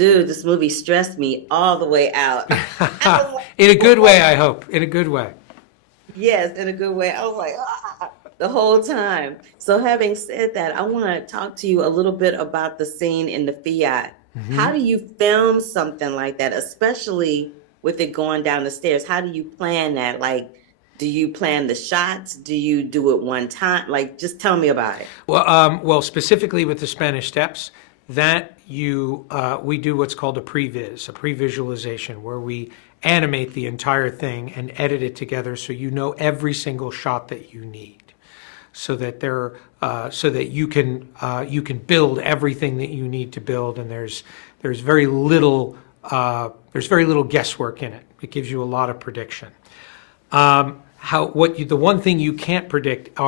Dude, this movie stressed me all the way out. I was like, In a good way, oh, I hope. In a good way. yes, in a good way. I was like, the whole time. So, having said that, I want to talk to you a little bit about the scene in the Fiat. How do you film something like that, especially with it going down the stairs? How do you plan that? Like, do you plan the shots? Do you do it one time? Like, just tell me about it. Well, specifically with the Spanish Steps, that we do what's called a previs, a pre-visualization, where we animate the entire thing and edit it together so you know every single shot that you need, so that you can build everything that you need to build, and there's very little guesswork in it. It gives you a lot of prediction. The one thing you can't predict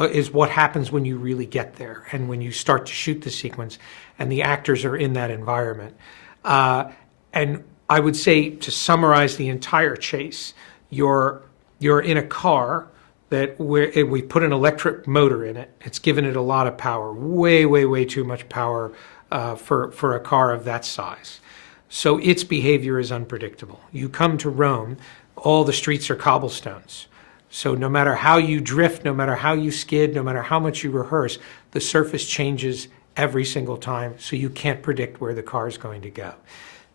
is what happens when you really get there and when you start to shoot the sequence and the actors are in that environment. And I would say, to summarize the entire chase, you're in a car that we put an electric motor in it. It's given it a lot of power, way, way, way too much power for a car of that size. So its behavior is unpredictable. You come to Rome, all the streets are cobblestones. So no matter how you drift, no matter how you skid, no matter how much you rehearse, the surface changes every single time, so you can't predict where the car is going to go.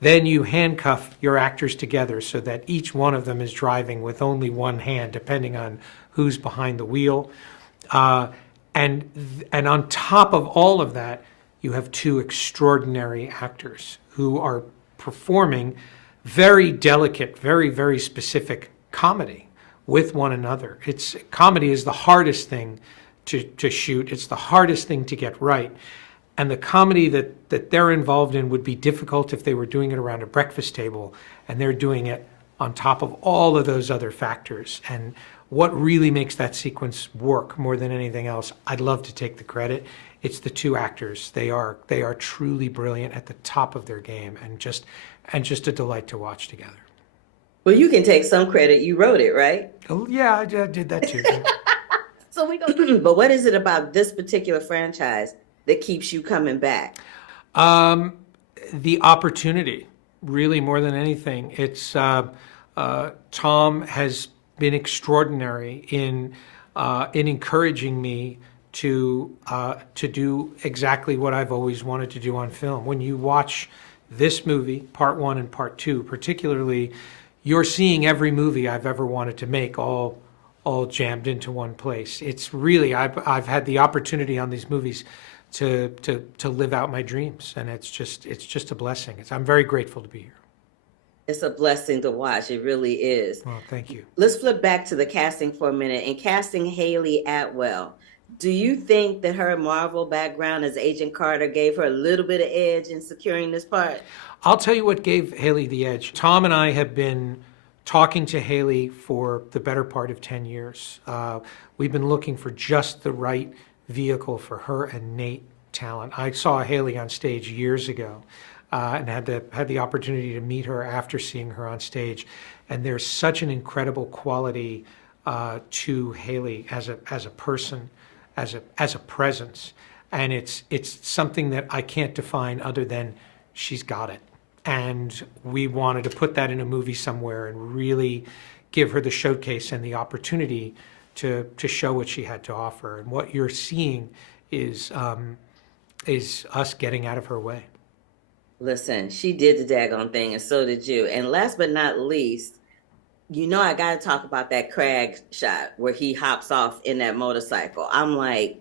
Then you handcuff your actors together so that each one of them is driving with only one hand, depending on who's behind the wheel. And on top of all of that, you have two extraordinary actors who are performing very delicate, very, very specific comedy with one another. Comedy is the hardest thing to shoot. It's the hardest thing to get right. And the comedy that they're involved in would be difficult if they were doing it around a breakfast table, and they're doing it on top of all of those other factors. And what really makes that sequence work more than anything else, I'd love to take the credit. It's the two actors. They are truly brilliant, at the top of their game, and just a delight to watch together. Well, you can take some credit. You wrote it, right? Oh, yeah, I did that too. So we go, but what is it about this particular franchise that keeps you coming back? The opportunity, really, more than anything. It's Tom has been extraordinary in encouraging me to do exactly what I've always wanted to do on film. When you watch this movie, part one and part two, particularly, you're seeing every movie I've ever wanted to make all jammed into one place. It's really, I've had the opportunity on these movies to live out my dreams, and it's just a blessing. I'm very grateful to be here. It's a blessing to watch. It really is. Well, thank you. Let's flip back to the casting for a minute. In casting Haley Atwell, do you think that her Marvel background as Agent Carter gave her a little bit of edge in securing this part? I'll tell you what gave Haley the edge. Tom and I have been talking to Haley for the better part of 10 years. We've been looking for just the right vehicle for her innate talent. I saw Haley on stage years ago, and had the opportunity to meet her after seeing her on stage. And there's such an incredible quality to Haley as a person, as a presence, and it's something that I can't define other than she's got it. And we wanted to put that in a movie somewhere and really give her the showcase and the opportunity to show what she had to offer. And what you're seeing is us getting out of her way. Listen, she did the daggone thing, and so did you. And last but not least, I got to talk about that Crag shot where he hops off in that motorcycle. I'm like,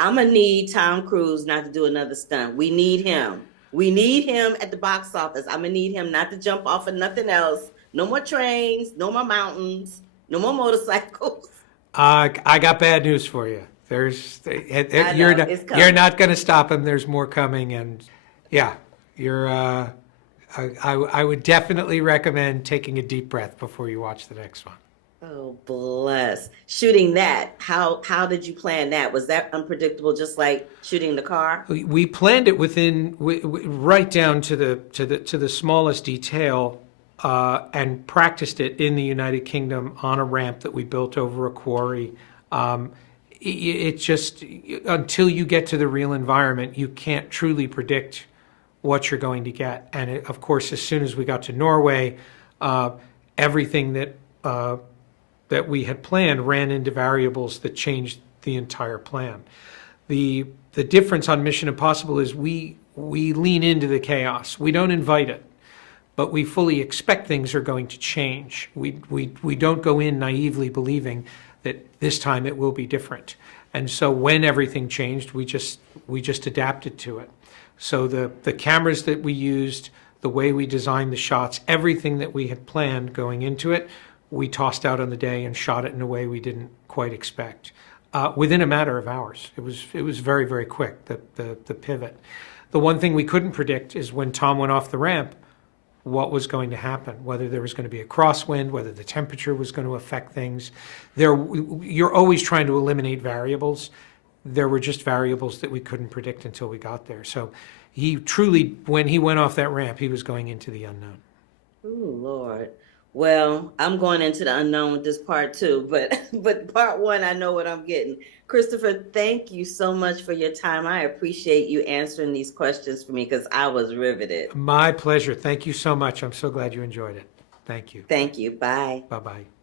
I'm going to need Tom Cruise not to do another stunt. We need him. We need him at the box office. I'm going to need him not to jump off of nothing else. No more trains, no more mountains, no more motorcycles. I got bad news for you. You're not going to stop him. There's more coming, and yeah, I would definitely recommend taking a deep breath before you watch the next one. Oh, bless. Shooting that, how did you plan that? Was that unpredictable, just like shooting the car? We planned it right down to the smallest detail, and practiced it in the United Kingdom on a ramp that we built over a quarry. It just, until you get to the real environment, you can't truly predict what you're going to get. And of course, as soon as we got to Norway, everything that we had planned ran into variables that changed the entire plan. The difference on Mission Impossible is we lean into the chaos. We don't invite it, but we fully expect things are going to change. We don't go in naively believing that this time it will be different. And so when everything changed, we just adapted to it. So the cameras that we used, the way we designed the shots, everything that we had planned going into it, we tossed out on the day and shot it in a way we didn't quite expect. Within a matter of hours. It was very, very quick, the pivot. The one thing we couldn't predict is when Tom went off the ramp, what was going to happen, whether there was going to be a crosswind, whether the temperature was going to affect things. You're always trying to eliminate variables. There were just variables that we couldn't predict until we got there. So he truly, when he went off that ramp, he was going into the unknown. Ooh, Lord. Well, I'm going into the unknown with this part two, but part one, I know what I'm getting. Christopher, thank you so much for your time. I appreciate you answering these questions for me because I was riveted. My pleasure. Thank you so much. I'm so glad you enjoyed it. Thank you. Thank you. Bye. Bye-bye.